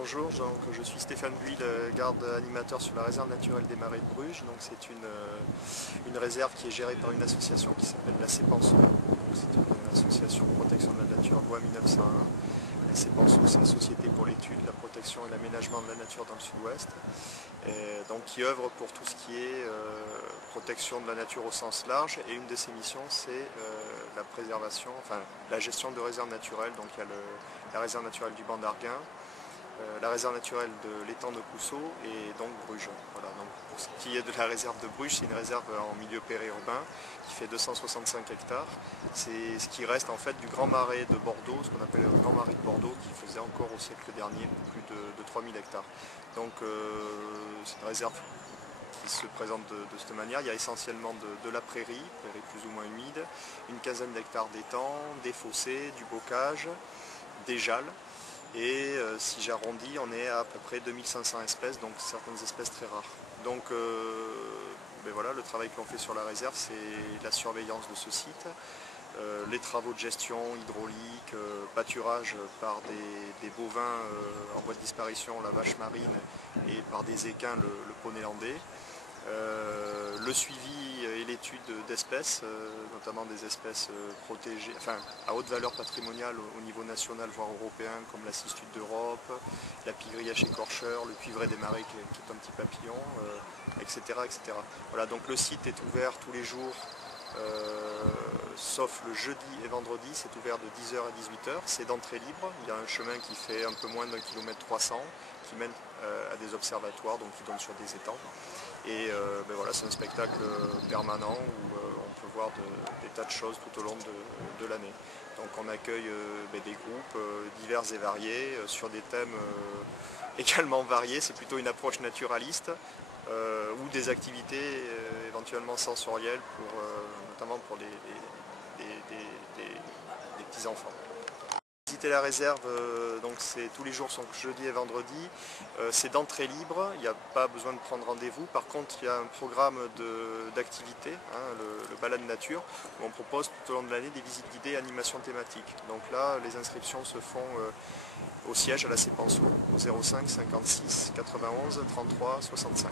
Bonjour, je suis Stéphane Buil, garde animateur sur la réserve naturelle des Marais de Bruges. C'est une réserve qui est gérée par une association qui s'appelle la CEPANSO. C'est une association de protection de la nature loi 1901. La CEPANSO, c'est une société pour l'étude, la protection et l'aménagement de la nature dans le sud-ouest. Qui œuvre pour tout ce qui est protection de la nature au sens large. Et une de ses missions, c'est la préservation, enfin la gestion de réserves naturelles. Donc il y a la réserve naturelle du Banc d'Arguin, la réserve naturelle de l'étang de Cousseau et donc Bruges. Voilà, donc pour ce qui est de la réserve de Bruges, c'est une réserve en milieu périurbain qui fait 265 hectares. C'est ce qui reste en fait du Grand Marais de Bordeaux, ce qu'on appelle le Grand Marais de Bordeaux, qui faisait encore au siècle dernier plus de 3000 hectares. Donc c'est une réserve qui se présente de cette manière. Il y a essentiellement de la prairie plus ou moins humide, une quinzaine d'hectares d'étangs, des fossés, du bocage, des jalles. Et si j'arrondis, on est à peu près 2500 espèces, donc certaines espèces très rares. Donc voilà, le travail que l'on fait sur la réserve, c'est la surveillance de ce site, les travaux de gestion hydraulique, pâturage par des bovins en voie de disparition, la vache marine, et par des équins, le pont néerlandais. Le suivi et l'étude d'espèces, notamment des espèces protégées, enfin à haute valeur patrimoniale au niveau national voire européen, comme la cistude d'Europe, la pigriache écorcheur, le cuivré des marais qui est un petit papillon, etc., etc. Voilà, donc le site est ouvert tous les jours, sauf le jeudi et vendredi, c'est ouvert de 10h à 18h, c'est d'entrée libre. Il y a un chemin qui fait un peu moins d'1 km 300 qui mène à des observatoires, donc qui donnent sur des étangs. Et voilà, c'est un spectacle permanent où on peut voir des tas de choses tout au long de l'année. Donc on accueille des groupes divers et variés sur des thèmes également variés. C'est plutôt une approche naturaliste ou des activités éventuellement sensorielles, notamment pour des petits-enfants. Visiter la réserve, donc tous les jours sont jeudi et vendredi, c'est d'entrée libre, il n'y a pas besoin de prendre rendez-vous. Par contre, il y a un programme d'activités, le balade nature, où on propose tout au long de l'année des visites guidées et animations thématiques. Donc là, les inscriptions se font au siège à la CEPANSO, au 05 56 91 33 65.